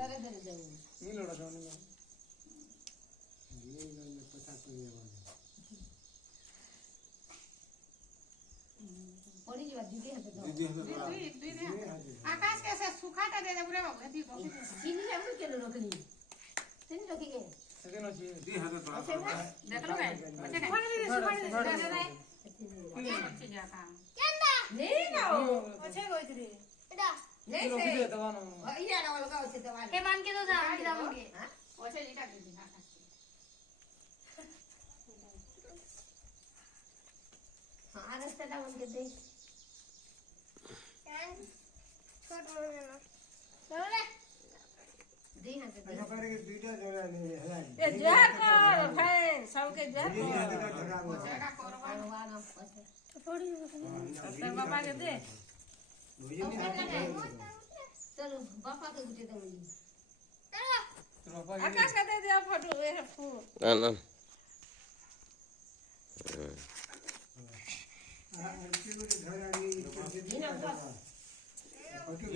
दरे दरे जाऊ ये लोड़ा जाने में ये लोग ने पता कर लिया पड़ी जी दीदी है तो दीदी है दीदी आकाश कैसे सुखाटा दे दे पूरे बाबू दी को चीनी है वो केलो रखनी चीनी रखी के सेकंड अच्छी दी है थोड़ा देख लो मैं अच्छा सुखाटा दे दे अच्छे जा काम नहीं ना अच्छे गोजरी नहीं लोग से दे दवानो ये ना वाला का दवा के मान के तो जा मंगे अच्छे जी का दीदी आकाश हां रास्ता डाउन के दे छोड़ मोने ना चलो ले दी हां से ऐसा करे कि बीटा जरा ले है ए जहर कर फैन सबके जहर ये कर का खराब हो जगह करवा वाला थोड़ी तेरे पापा के दे मुझे नहीं चलो पापा के गुटे दो चलो आकाश का दे दिया फोटो ये फूल ना ना घर आ गई ये ना बस ओके